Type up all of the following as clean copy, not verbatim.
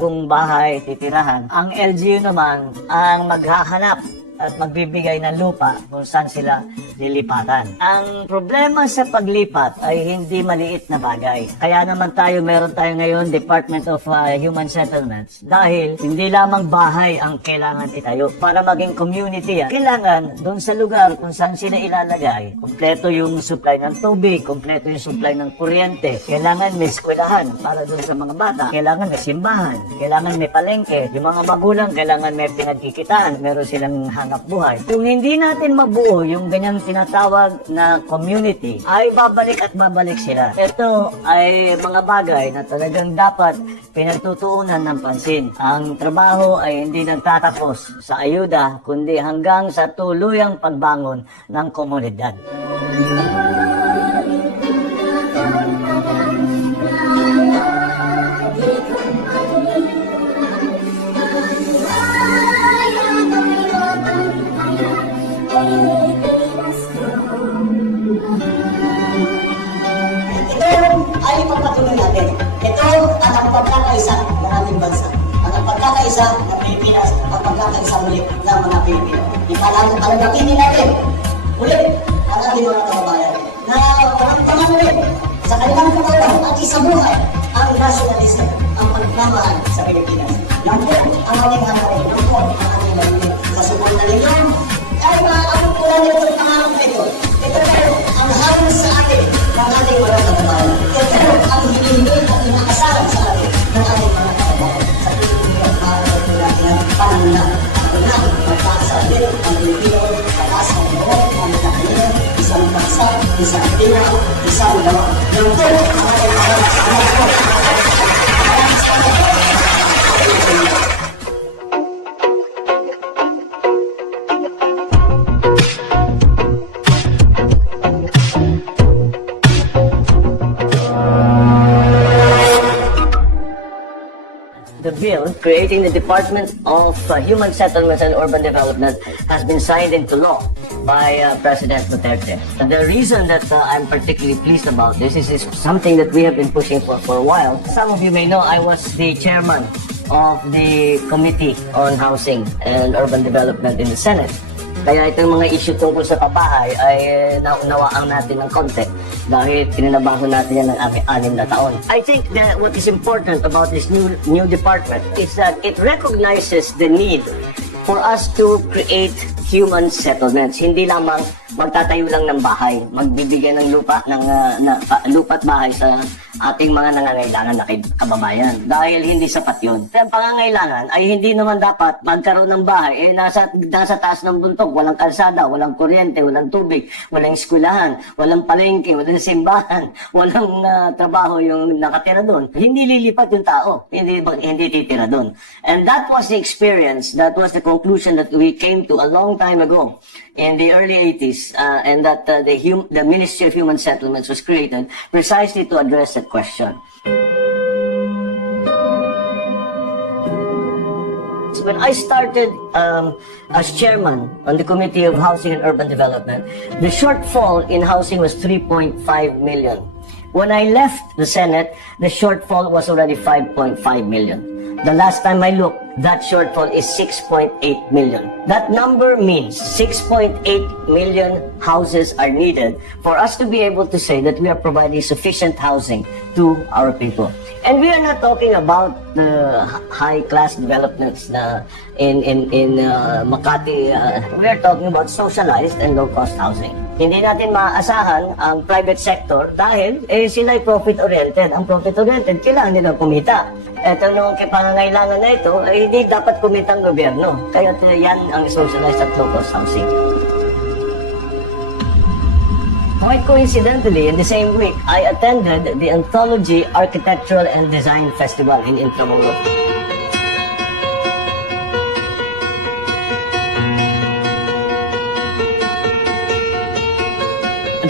kung bahay, titirahan. Ang LGU naman ang maghahanap at magbibigay ng lupa kung saan sila lilipatan. Ang problema sa paglipat ay hindi maliit na bagay. Kaya naman meron tayo ngayon Department of Human Settlements dahil hindi lamang bahay ang kailangan itayo. Para maging community kailangan doon sa lugar kung saan sila ilalagay. Kompleto yung supply ng tubig, kompleto yung supply ng kuryente. Kailangan may eskwelahan para doon sa mga bata. Kailangan may simbahan. Kailangan may palengke. Yung mga magulang kailangan may pinagkikitaan. Meron silang hanap buhay. Kung hindi natin mabuo yung ganyang tinatawag na community, ay babalik sila. Ito ay mga bagay na talagang dapat pinagtutuunan ng pansin. Ang trabaho ay hindi nagtatapos sa ayuda, kundi hanggang sa tuluyang pagbangon ng komunidad. Ay ipagpatuloy natin. Ito ang pagkakaisa ng ating bansa. Ang pagkakaisa ng Pilipinas, ang pagkakaisa ulit ng mga Pilipino. Ipalagapinin natin ulit ang ating mga kababayan na paramdaman ulit sa kanilang katawan at isabuhay ang nationalism, ang pagmamahal sa Pilipinas. Yan po ang ating hangarin. Yan po ang ating hangarin. Sa subong na ninyo, ay maaarap po natin itong pangarap na ito. Ito po ang halos sa atin ng ating mga kababayan. Ito ang hinihingi at inaasahan sa atin ng ating mga kababayan. Sa Pilipinas, maaarap po natin ang panunang. Panunang, pagkasa din ang Pilipino, pagkasa ng loob, ang Pilipino, isang bansa, isang pina, isang gawa. Yan po ang ating mga kababayan. The bill creating the Department of Human Settlements and Urban Development has been signed into law by President Duterte. And the reason that I'm particularly pleased about this is something that we have been pushing for a while. Some of you may know I was the chairman of the Committee on Housing and Urban Development in the Senate. Kaya itong mga issue tungkol sa pabahay ay naunawaan natin ng konti dahil tinanabaho natin yan ng 6 na taon. I think that what is important about this new department is that it recognizes the need for us to create human settlements. Hindi lamang magtatayo lang ng bahay, magbibigay ng lupa at bahay sa ating mga nangangailangan na kababayan. Dahil hindi sapat yun. Ang pangangailangan ay hindi naman dapat magkaroon ng bahay nasa taas ng bundok, walang kalsada, walang kuryente, walang tubig, walang eskwelahan, walang palengke, walang simbahan, walang trabaho yung nakatira doon. Hindi lilipat yung tao, hindi titira doon. And that was the experience, that was the conclusion that we came to a long time ago in the early 80s, and that the Ministry of Human Settlements was created precisely to address that question. When I started as chairman on the Committee of Housing and Urban Development, the shortfall in housing was 3.5 million. When I left the Senate, the shortfall was already 5.5 million. The last time I looked, that shortfall is 6.8 million. That number means 6.8 million houses are needed for us to be able to say that we are providing sufficient housing to our people. And we are not talking about the high-class developments in Makati. We are talking about socialized and low-cost housing. Hindi natin maaasahan ang private sector dahil sila ay profit-oriented. Ang profit-oriented, kailangan nila kumita. Ito nung pangangailangan na ito, ay hindi dapat kumita ang gobyerno. Kaya yan ang socialized at low-cost housing. Quite coincidentally, in the same week, I attended the Anthology Architectural and Design Festival in Intramuros.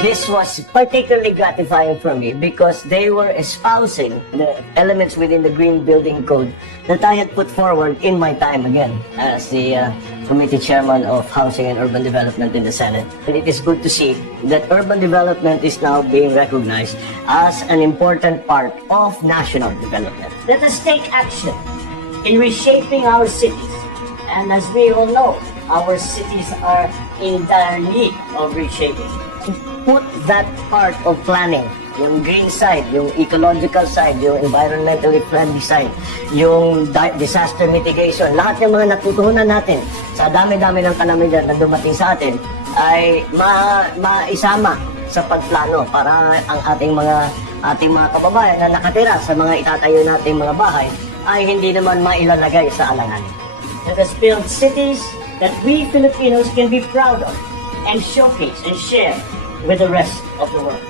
This was particularly gratifying for me because they were espousing the elements within the Green Building Code that I had put forward in my time again as the Committee Chairman of Housing and Urban Development in the Senate. And it is good to see that urban development is now being recognized as an important part of national development. Let us take action in reshaping our cities. And as we all know, our cities are in dire need of reshaping. To put that part of planning, yung green side, yung ecological side, yung environmentally friendly side, yung disaster mitigation, lahat ng mga natutunan natin sa dami-dami ng kalamidad na dumating sa atin ay maisama sa pagplano para ang ating mga kababayan na nakatira sa mga itatayo nating mga bahay ay hindi naman mailalagay sa alanganin. Let us build cities that we Filipinos can be proud of and showcase and share with the rest of the world.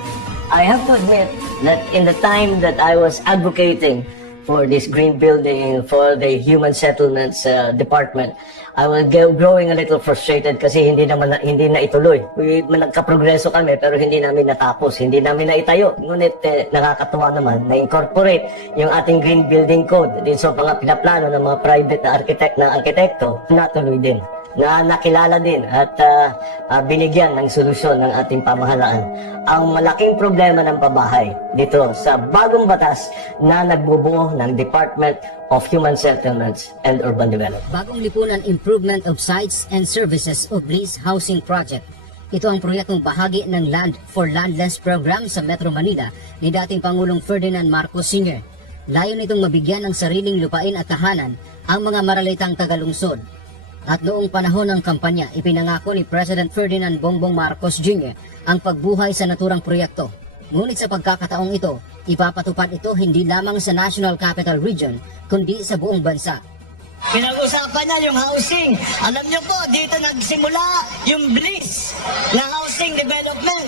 I have to admit that in the time that I was advocating for this green building, for the human settlements department, I was growing a little frustrated kasi hindi na ituloy. Nagka-progreso kami pero hindi namin natapos, hindi namin naitayo. Ngunit nakakatuwa naman na incorporate yung ating green building code din sa mga pinaplano ng mga private na arkitekto, natuloy din, na nakilala din at binigyan ng solusyon ng ating pamahalaan ang malaking problema ng Pabahay dito sa bagong batas na nagbubuo ng Department of Human Settlements and Urban Development. Bagong lipunan Improvement of Sites and Services of Bliss Housing Project. Ito ang proyektong bahagi ng Land for Landless program sa Metro Manila ni dating Pangulong Ferdinand Marcos Sr. Layo nitong mabigyan ng sariling lupain at tahanan ang mga maralitang tagalungsod. At noong panahon ng kampanya, ipinangako ni President Ferdinand Bongbong Marcos Jr. ang pagbuhay sa naturang proyekto. Ngunit sa pagkakataong ito, ipapatupad ito hindi lamang sa National Capital Region, kundi sa buong bansa. Pinag-usapan na yung housing. Alam niyo po, dito nagsimula yung Bliss na housing development.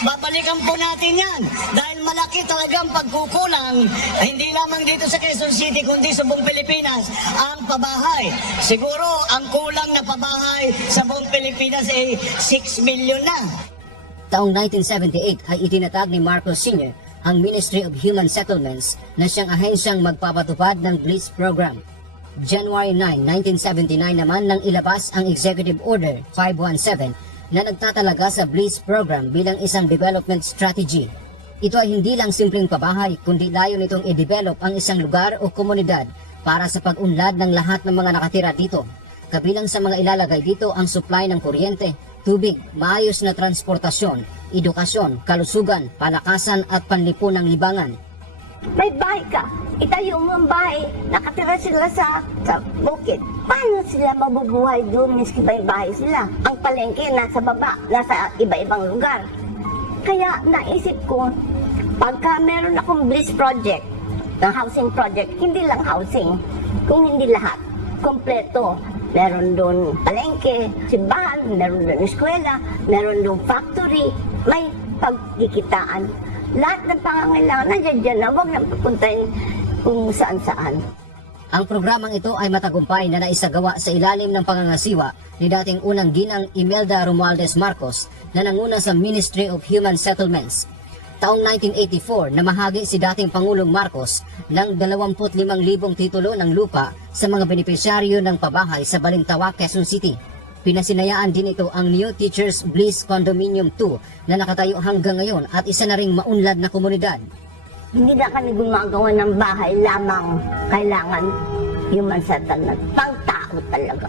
Babalikan po natin yan. Dahil malaki talagang pagkukulang, hindi lamang dito sa Quezon City, kundi sa buong Pilipinas, ang pabahay. Siguro, ang kulang na pabahay sa buong Pilipinas ay 6 million na. Taong 1978 ay itinatag ni Marcos Sr. ang Ministry of Human Settlements na siyang ahensyang magpapatupad ng Bliss Program. January 9, 1979 naman nang ilabas ang Executive Order 517 na nagtatalaga sa Bliss Program bilang isang development strategy. Ito ay hindi lang simpleng pabahay kundi layo nitong i-develop ang isang lugar o komunidad para sa pag-unlad ng lahat ng mga nakatira dito. Kabilang sa mga ilalagay dito ang supply ng kuryente, tubig, maayos na transportasyon, edukasyon, kalusugan, palakasan at panlipon ng libangan. May bahay ka, itayo mo ang bahay, nakatira sila sa bukid. Paano sila mabubuhay doon miski may bahay sila? Ang palengke nasa baba, nasa iba-ibang lugar. Kaya naisip ko, pagka meron akong Bliss project, ng housing project, hindi lang housing, kung hindi lahat, kompleto. Meron doon palengke, simbahan, meron doon eskwela, meron doon factory, may pagkikitaan. Lahat ng pangangailangan nandiyan dyan na huwag nang pupuntahin kung saan-saan. Ang programang ito ay matagumpay na naisagawa sa ilalim ng pangangasiwa ni dating unang ginang Imelda Romualdez Marcos na nanguna sa Ministry of Human Settlements. Taong 1984, namahagi si dating Pangulong Marcos ng 25,000 titulo ng lupa sa mga benepisyaryo ng pabahay sa Balintawak, Quezon City. Pinasinayaan din ito ang New Teachers Bliss Condominium 2 na nakatayo hanggang ngayon at isa na ring maunlad na komunidad. Hindi na kami gumagawa ng bahay lamang, kailangan human settlement, pang-tao talaga.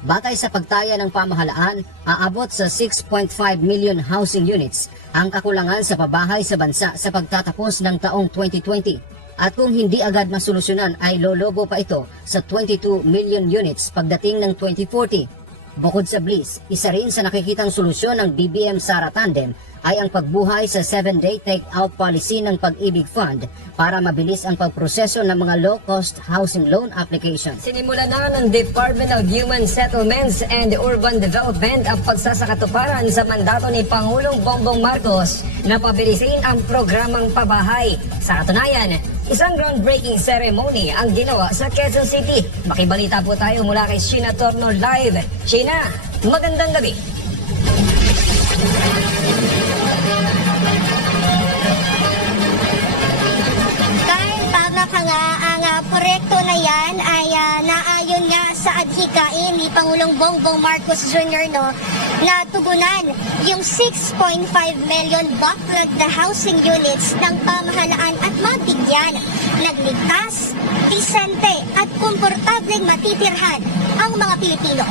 Batay sa pagtaya ng pamahalaan, aabot sa 6.5 million housing units ang kakulangan sa pabahay sa bansa sa pagtatapos ng taong 2020. At kung hindi agad masolusyonan ay lolobo pa ito sa 22 million units pagdating ng 2040. Bukod sa Bliss, isa rin sa nakikitang solusyon ng BBM Sara Tandem ay ang pagbuhay sa 7-day take-out policy ng Pag-ibig Fund para mabilis ang pagproseso ng mga low-cost housing loan applications. Sinimula na ng Department of Human Settlements and Urban Development ang pagsasakatuparan sa mandato ni Pangulong Bongbong Marcos na pabilisin ang programang Pabahay. Sa katunayan, isang groundbreaking ceremony ang ginawa sa Quezon City. Makibalita po tayo mula kay Sheena Torno live. Sheena, magandang gabi. Tama ka nga, ang proyekto na yan ay naayon nga sa adhikain ni Pangulong Bongbong Marcos Jr. Na tugunan yung 6.5 million backlog na housing units ng pamahalaan at mabigyan nagligtas, disente komportableng matitirhan ang mga Pilipino.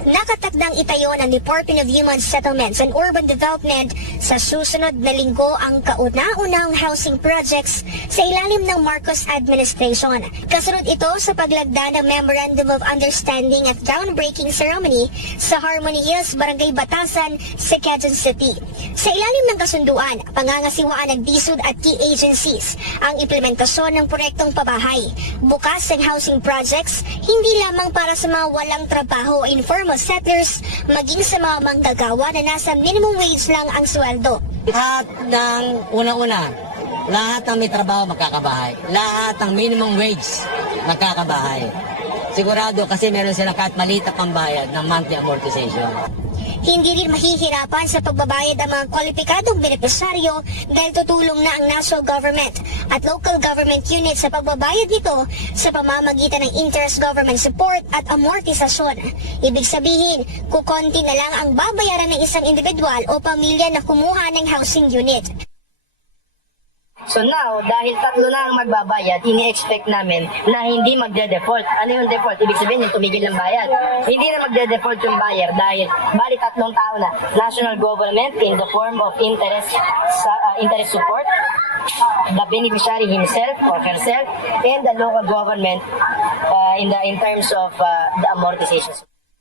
Nakatakdang itayo ng Department of Human Settlements and Urban Development sa susunod na linggo ang kauna-unahang housing projects sa ilalim ng Marcos Administration. Kasunod ito sa paglagda ng Memorandum of Understanding at groundbreaking ceremony sa Harmony Hills, Barangay Batasan, sa Quezon City. Sa ilalim ng kasunduan, pangangasiwaan ng DSUD at key agencies ang implementasyon ng proyektong Pabahay. Bukas ang housing projects hindi lamang para sa mga walang trabaho o informal settlers, maging sa mga manggagawa na nasa minimum wage lang ang sweldo. Lahat ng unang-una, lahat ng may trabaho magkakabahay. Lahat ng minimum wage magkakabahay. Sigurado kasi meron silang kahit maliit na pambayad ng monthly amortization. Hindi rin mahihirapan sa pagbabayad ang mga kwalipikadong benepisaryo dahil tutulong na ang national government at local government units sa pagbabayad nito sa pamamagitan ng interest government support at amortisasyon. Ibig sabihin, kukonti na lang ang babayaran ng isang individual o pamilya na kumuha ng housing unit. So now, dahil tatlo na ang magbabayad, ini-expect namin na hindi magde-default. Ano yung default? Ibig sabihin yung tumigil ng bayad. Hindi na magde-default yung buyer dahil bali tatlong tao na national government in the form of interest support, the beneficiary himself or herself, and the local government in terms of the amortization.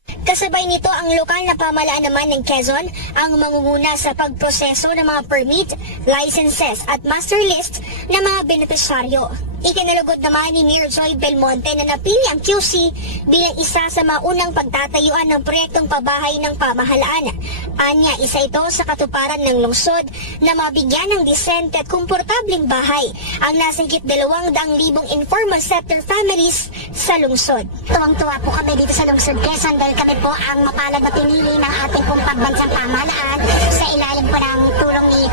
Kasabay nito ang lokal na pamahalaan naman ng Quezon ang mangunguna sa pagproseso ng mga permit, licenses at master list ng mga benepisyaryo. Ikinalugod naman ni Mayor Joy Belmonte na napili ang QC bilang isa sa maunang pagtatayuan ng proyektong Pabahay ng pamahalaan. Anya, isa ito sa katuparan ng lungsod na mabigyan ng disente at komportableng bahay ang nasa higit 200,000 informal sector families sa lungsod. Tuwang-tuwa po kami dito sa lungsod Quezon dahil kami po ang mapalad na pinili ng ating pong pambansang pamahalaan sa ilalim po ng tulong ni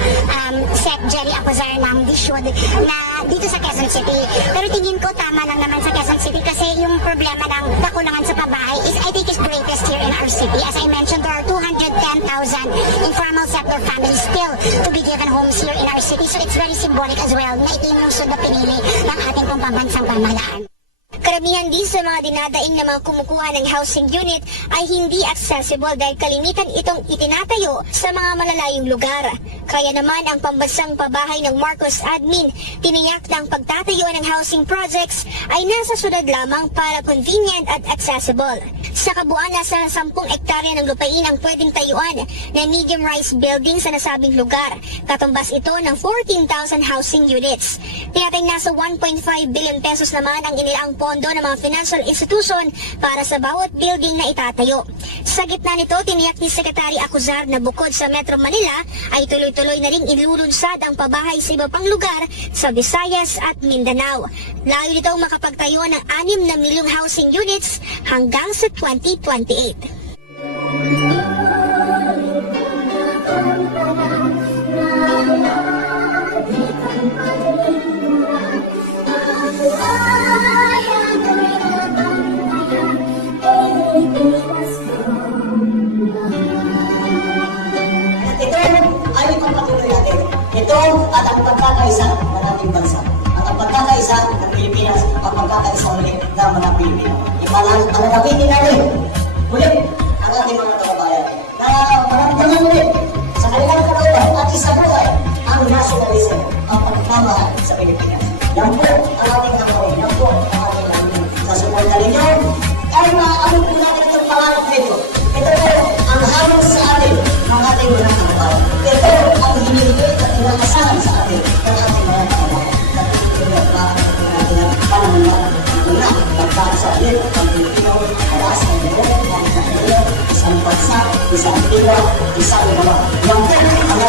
Sec. Jerry Acuzar ng DSUD na dito sa Quezon City. Pero tingin ko tama lang naman sa Quezon City kasi yung problema ng kakulangan sa pabahay is I think is greatest here in our city. As I mentioned, there are 210,000 informal sector families still to be given homes here in our city. So it's very symbolic as well na ito yung lungsod na pinili ng ating pong pambansang pamahalaan. Karamihan din sa mga dinadaing na mga kumukuha ng housing unit ay hindi accessible dahil kalimitan itong itinatayo sa mga malalayong lugar. Kaya naman ang pambansang pabahay ng Marcos Admin tiniyak na ang pagtatayo ng housing projects ay nasa syudad lamang para convenient at accessible. Sa kabuuan, nasa 10 ektarya ng lupain ang pwedeng tayuan na medium-rise building sa nasabing lugar. Katumbas ito ng 14,000 housing units. Tinatayang nasa 1.5 billion pesos naman ang inilaang pondo ng mga financial institution para sa bawat building na itatayo. Sa gitna nito, tiniyak ni Secretary Acuzar na bukod sa Metro Manila ay tuloy-tuloy na ring ilulunsad ang pabahay sa iba pang lugar sa Visayas at Mindanao. Layo nito makapagtayo ng 6 na milyong housing units hanggang sa 2028. Ito at ang pagkakaisa ng ating bansa. At ang pagkakaisa ng Pilipinas, ang pagkakaisa ulit ng mga Pilipino. Ipanagapitin natin ulit ang ating mga kababayan na maramdaman ulit sa kanilang kalooban at isabuhay ang nationalism, ang pagmamahal sa Pilipinas. Yan po ang ating gagawin. Yan po ang ating gagawin. Sa suporta ninyo, ay maaamon po natin itong pangarap nito. Ito po ang hamon sa atin ng ating mga kababayan. Ito ang hinihintay at inaasahan sa atin ng ating mga kababayan. Natutulog ba natin ang pananaman na pagkakasalit ang Pilipino, alas ng buwan, ang kanila, isang bansa, isang iba, isang iba. Yan po ang ating mga